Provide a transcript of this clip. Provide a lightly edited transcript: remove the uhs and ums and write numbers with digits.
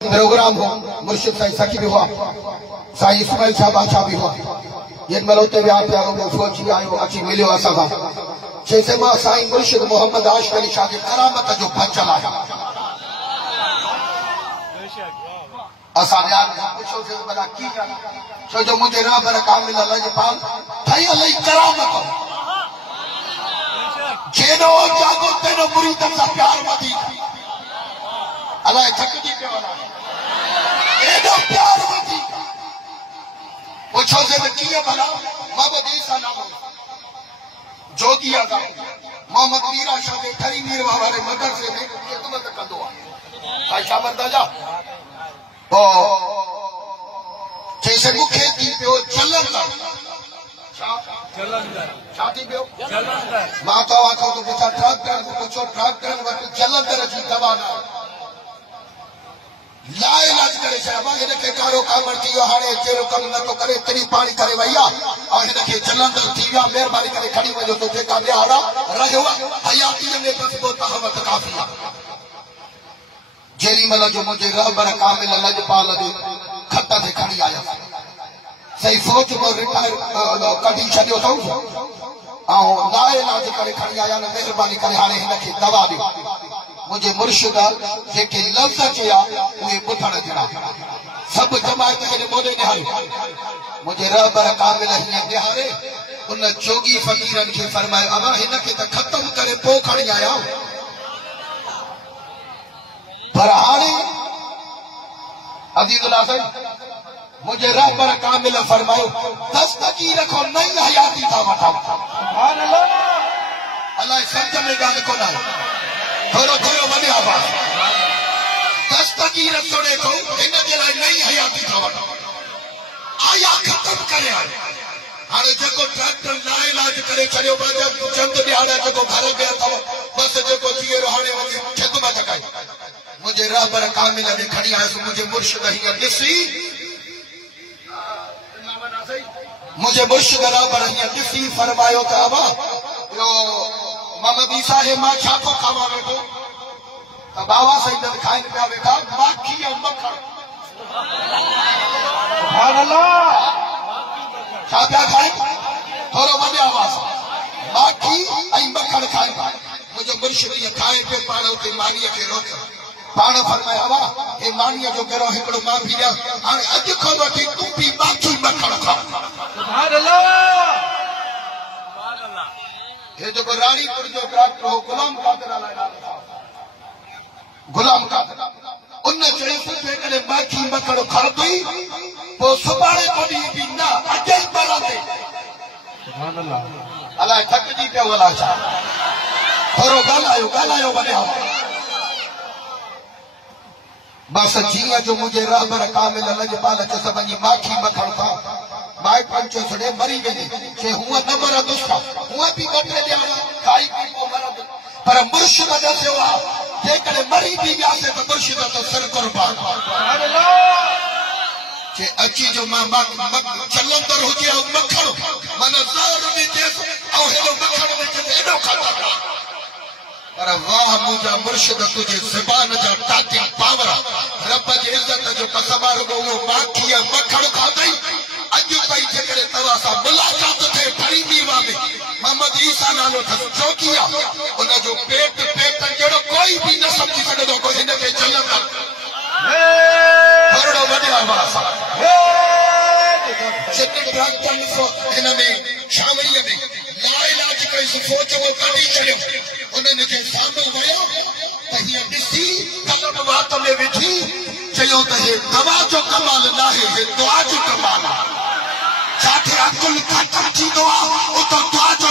Programme हो मुर्शिद साईं सखी भी हुआ, साईं इस्माइल शाह बादशाह भी हुआ। जिन महिल उते विया पिया सोची आयो अची मिलियो असां सां, चईंसि मां साईं मुर्शिद मोहम्मद आशिक़ अली शाह जी करामत जो बचल आहियां। असां ॿिया पुछियोसीं भला कीअं, छो जो मुंहिंजे रब कामिल लजपाल ठही अलाई करामत जेॾो जाॻो तेॾो मुरीदनि सां प्यार वधी अलाए थकिजी पियो वञा एॾो प्यार वधी। पुछोसीं त कीअं भला, मोहम्मद ईसा नालो जोगी आहे, मोहम्मद मीरा शाह जे ठरी मीरवा वारे मदरसे में ख़िदमत कंदो आहे। साईं शाबरदा जा चईंसि मूंखे थी पियो जलंधर, छा थी पियो मां तव्हां खां तो पुछां डॉक्टर को पुछो, डॉक्टर वटि जलंधर जी दवा न ला इलाज करे छॾिया। हिनखे कारो कामड़ थी वियो, हाणे कहिड़ो कमु नथो करे, तिरी पाणी करे वई आहे ऐं हिनखे जलंधर थी विया, महिरबानी करे खणी वञो तो जेका ॿियारा रहियो आहे हयातीअ में बसि पोइ तहवत काफ़ी आहे। जेॾी महिल जो मुंहिंजे रहबर कामिल लजपाल जे खत ते खणी आया सही सोच में रिटायर कढी छॾियो अथऊं ऐं ला इलाज करे खणी आया न, महिरबानी करे हाणे हिनखे दवा ॾियो। मुझे मुर्शिद जेके लफ़्ज़ चया उहे ॿुधण जहिड़ा, सभु जमायत खे मोॾे निहारे मुंहिंजे रहबर कामिल हीअं निहारे उन जोगी फ़क़ीरनि खे फरमायो अमा हिनखे त ख़तम करे पोइ खणी आया, पर हाणे अज़ीज़ुल्लाह साईं मुझे रहबर कामिल फरमायो दस्तगी रखो नई हयाती था वठो। अलाए सम्झ में ॻाल्हि कोन आहे, थोरो थोरो वॾे आवाज़ दस्तगी रखो देखो हिन जे लाइ नई हयाती था वठो, आया ख़तम करे हाणे। हाणे जेको डॉक्टर ना इलाज करे छॾियो चंद ॾियारा जेको घर में अथव बसि जेको थी वियो हाणे वञी ख़िदमत कई। मुंहिंजे रहबर कामिल ने खणी आयुसि, मुंहिंजे मुर्शिद हीअं ॾिसी मुझे मुर्शिद रहबर हीअं ॾिसी फरमायो त अबा इहो मोहम्मद ईसा हे मां छा थो खावां वेठो, त बाबा साईं जन खाइनि पिया वेठा माखी ऐं मखण। सुभान अल्लाह, छा पिया खाइनि, थोरो वॾे आवाज़ माखी ऐं मखण खाइनि। मुंहिंजो मुर्शिद ईअं खाए पियो, पाण उते मानीअ खे रोक पाण फरमायो अबा हे मानीअ जो पहिरों हिकिड़ो मां बि ॾियां, हाणे अॼु खां वठी तूं बि माखी मखण खा। सुभान अल्लाह। ये जो रानीपुर जो डॉक्टर हो गुलाम कादर गुलाम कादर उन चयसि जेकॾहिं माखी मखण खाधई पोइ सुभाणे कॾहिं बि न अॼु ई बराते। अलाए थकिजी पियो अलाए छा, थोरो ॻाल्हायो ॻाल्हायो वॾे बस जीअं जो मुंहिंजे रहबर कामिल लजपाल चयसि वञी माखी मखण खा, माई पंचो छॾे मरी वञे, चए हूअं न मरंदुसि का हूअं बि ॿ टे ॼणा खाई पी पोइ मरंदुसि, पर मुर्शिद दसियो आहे जेकॾहिं मरी बि वियासीं त मुर्शिद त सिर कुर्बान। चए अची जो मां जलंधर हुजे ऐं मखण माना ज़हर में थिएसि ऐं हेॾो मखण में थिएसि एॾो खाधा, पर वाह मुंहिंजा मुर्शिद तुंहिंजे ज़बान जा टाटिया पावर, रब जे इज़त जो कसम आहे रुॻो उहो माखी ऐं मखण खाधई। अॼु ताईं जेकॾहिं तव्हां सां मुलाक़ात थिए ठरी मीरवा में मोहम्मद ईसा नालो अथसि जोगी आहे, उनजो पेट जहिड़ो कोई बि न सम्झी सघंदो को हिनखे जलंधर थोरो वॾे आवाज़ हिन में छावड़ीअ में ला इलाज कईसि, सोच वो कढी छॾियो, उन्हनि खे साम्हूं वियो त हीअं ॾिसी कलम वात में विझी चयो त हे दवा जो कमाल न आहे, हे दुआ जो कमाल आहे। छाठे अकुल ख़तम थींदो आहे उतो दुआ जो